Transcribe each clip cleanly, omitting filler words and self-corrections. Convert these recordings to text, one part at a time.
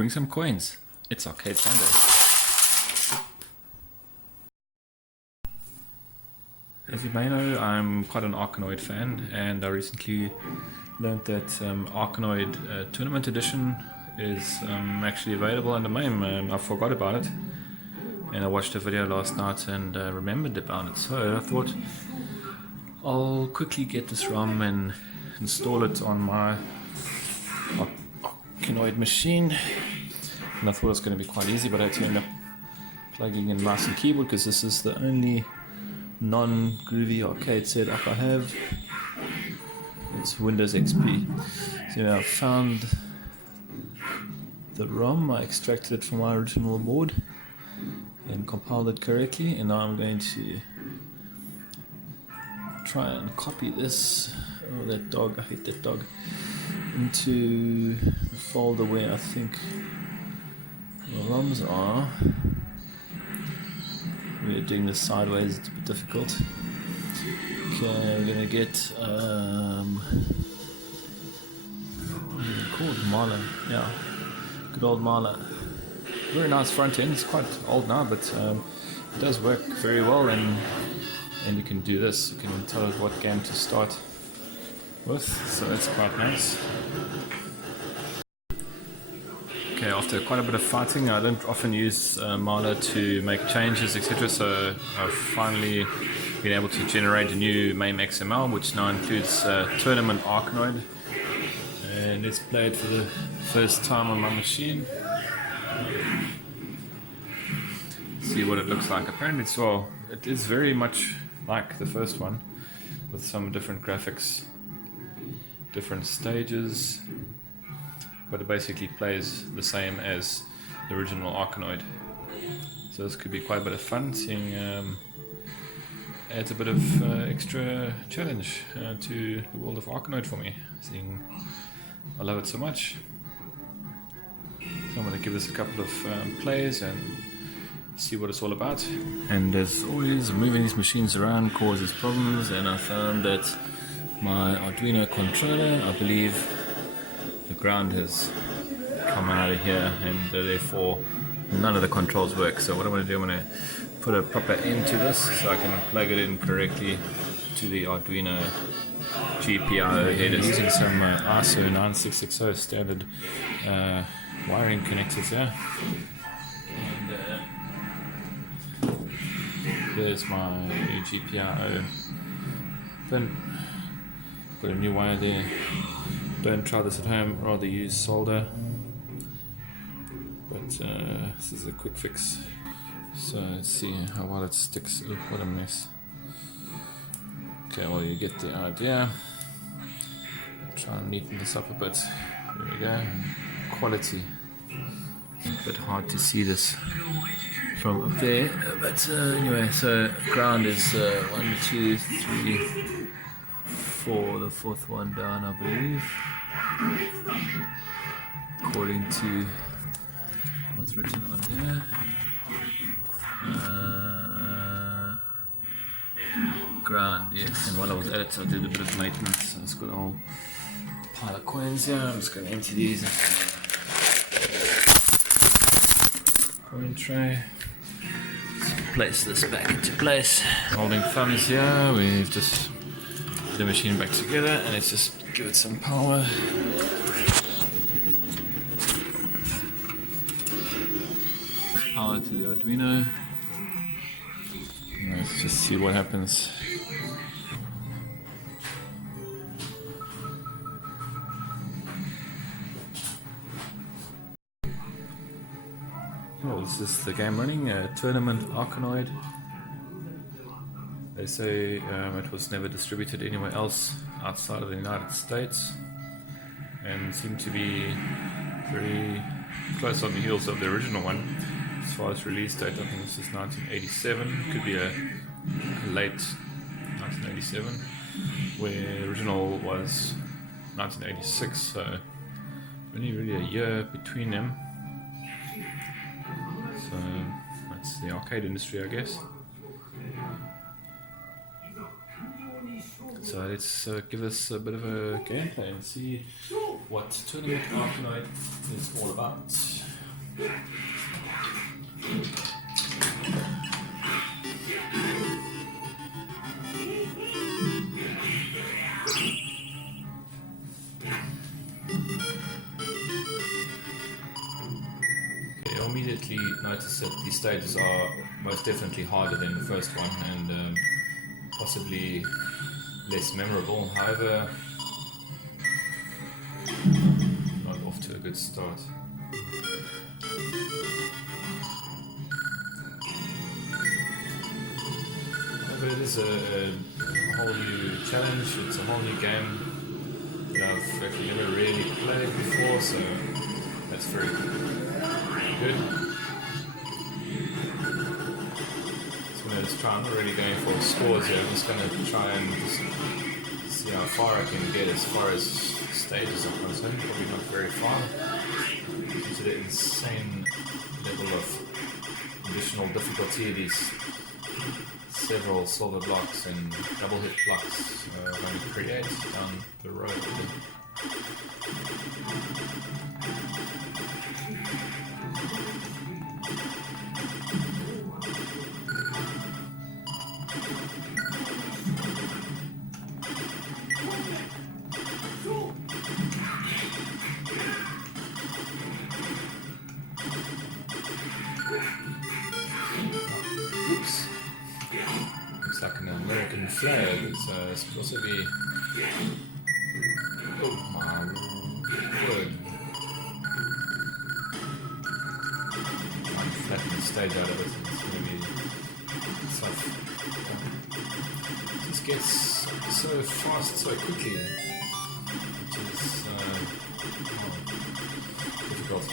bring some coins. It's Arcade Sunday. As you may know, I'm quite an Arkanoid fan, and I recently learned that Arkanoid Tournament Edition is actually available under MAME. I forgot about it, and I watched a video last night and remembered about it. So I thought I'll quickly get this ROM and install it on my Arkanoid machine. And I thought it was going to be quite easy, but I had to end up plugging in mouse and keyboard because this is the only non-groovy arcade setup I have. It's Windows XP. So I found the ROM, I extracted it from my original board and compiled it correctly, and now I'm going to try and copy this, oh that dog, I hate that dog, into the folder where I think the ROMs are. We're doing this sideways, it's a bit difficult. Okay, we're gonna get what is it called? Marla. Yeah, good old Marla. Very nice front end. It's quite old now, but it does work very well, and you can do this. You can tell it what game to start with, so that's quite nice. Okay, after quite a bit of fighting, I don't often use Marla to make changes, etc. So I've finally been able to generate a new MAME XML, which now includes Tournament Arkanoid, and let's play it for the first time on my machine. See what it looks like. Apparently, it is very much like the first one, with some different graphics, different stages. But it basically plays the same as the original Arkanoid. So this could be quite a bit of fun, seeing adds a bit of extra challenge to the world of Arkanoid for me, seeing I love it so much. So I'm going to give this a couple of plays and see what it's all about. And as always, moving these machines around causes problems, and I found that my Arduino controller, I believe the ground has come out of here, and therefore none of the controls work. So what I'm going to do, I'm going to put a proper end to this so I can plug it in correctly to the Arduino GPIO header using some ISO 9660 standard wiring connectors here. And there's my new GPIO pin. Got a new wire there. Don't try this at home, rather use solder, but this is a quick fix. So let's see how well it sticks. Ooh, what a mess. Okay, well, you get the idea. Try and neaten this up a bit. There we go. Quality. A bit hard to see this from up there, but anyway, so ground is 1, 2, 3, 4, the fourth one down, I believe, according to what's written on here. Ground, yes. And while I was at it, I did a bit of maintenance. So it's got a whole pile of coins here. I'm just going to empty these into my coin tray. Let's place this back into place. Holding thumbs here, we've just the machine back together, and let's just give it some power. Power to the Arduino. Let's just see what happens. Well, this is the game running, Tournament Arkanoid. They say it was never distributed anywhere else outside of the United States, and seemed to be very close on the heels of the original one. As far as release date, I think this is 1987, could be a late 1987, where the original was 1986, so only really a year between them. So that's the arcade industry, I guess. So let's give us a bit of a gameplay and see what Tournament Arkanoid is all about. You'll immediately notice that these stages are most definitely harder than the first one and possibly less memorable. However, not off to a good start. But it is a whole new challenge, it's a whole new game that I've actually never really played before, so that's very good. So I'm just try, I'm not really going for scores here, I'm just going to try and just see how far I can get as far as stages are concerned, probably not very far, due to the insane level of additional difficulty these several silver blocks and double hit blocks are going to create down the road. Oops. Looks like an American flag, so it's supposed to be. Oh my word. Try and flatten the stage out of it, it's going to be tough. It just gets so fast so quickly, which is difficult.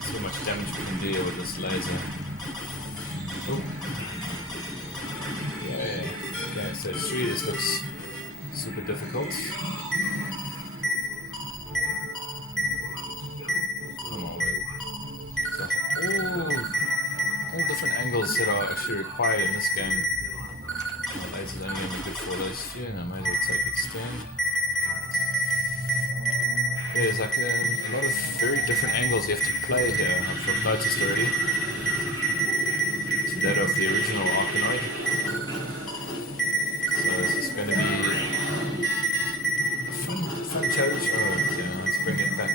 So much damage we can deal with this laser. Oh. Yeah. Okay, so 3, this looks super difficult. Come on, so all different angles that are actually required in this game. The laser's only going to be good for those few, and I might as well take extend. There's like a lot of very different angles you have to play here, I've noticed already. To that of the original Arkanoid. So this is going to be a fun challenge. Oh, yeah, let's bring it back.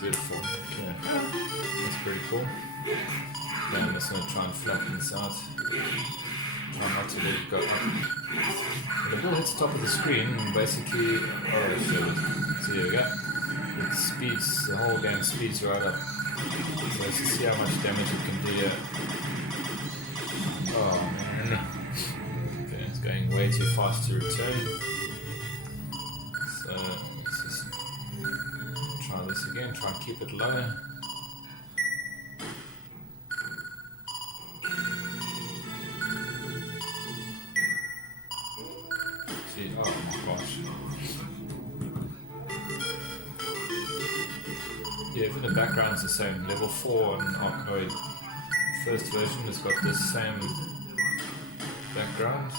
Beautiful. Okay. That's pretty cool. Then I'm just going to try and flatten this out. Try not to let it go up. When the ball hits the top of the screen, basically, so here we go. It speeds, the whole game speeds right up. So let's see how much damage it can do here. Oh man. Okay, it's going way too fast to return. So let's just try this again, try and keep it low. See, oh my gosh. Yeah, even the background's the same. Level 4 on Arkanoid. First version has got this same background.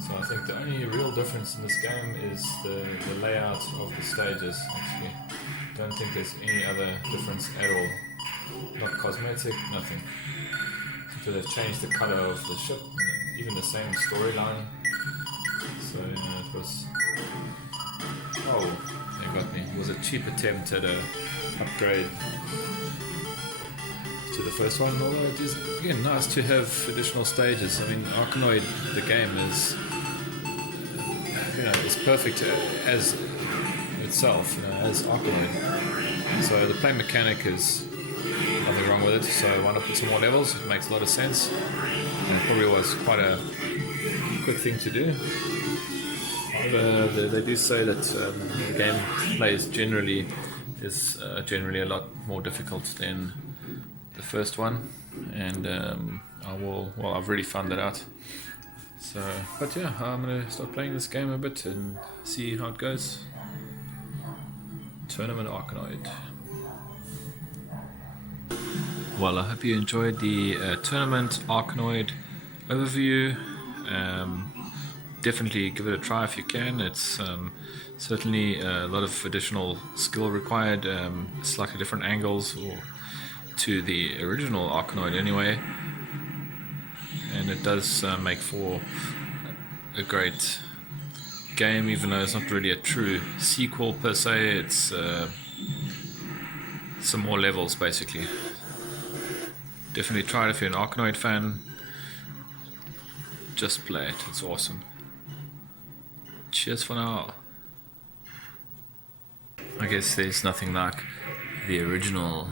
So I think the only real difference in this game is the layout of the stages, actually. Don't think there's any other difference at all. Not cosmetic, nothing. So they've changed the color of the ship, even the same storyline. So it was... Oh, they got me. It was a cheap attempt at a upgrade to the first one, although it is, again, nice to have additional stages. I mean, Arkanoid, the game, is... it's perfect as itself, as Arkanoid. So the play mechanic is nothing wrong with it. So I want to put some more levels. It makes a lot of sense, and it probably was quite a quick thing to do. However, they do say that the game plays generally is generally a lot more difficult than the first one, and I've already found that out. So, but yeah, I'm gonna start playing this game a bit and see how it goes. Tournament Arkanoid. Well, I hope you enjoyed the Tournament Arkanoid overview. Definitely give it a try if you can. It's certainly a lot of additional skill required, slightly different angles or to the original Arkanoid anyway, and it does make for a great game, even though it's not really a true sequel per se. It's some more levels basically. Definitely try it if you're an Arkanoid fan. Just play it, it's awesome. Cheers for now. I guess there's nothing like the original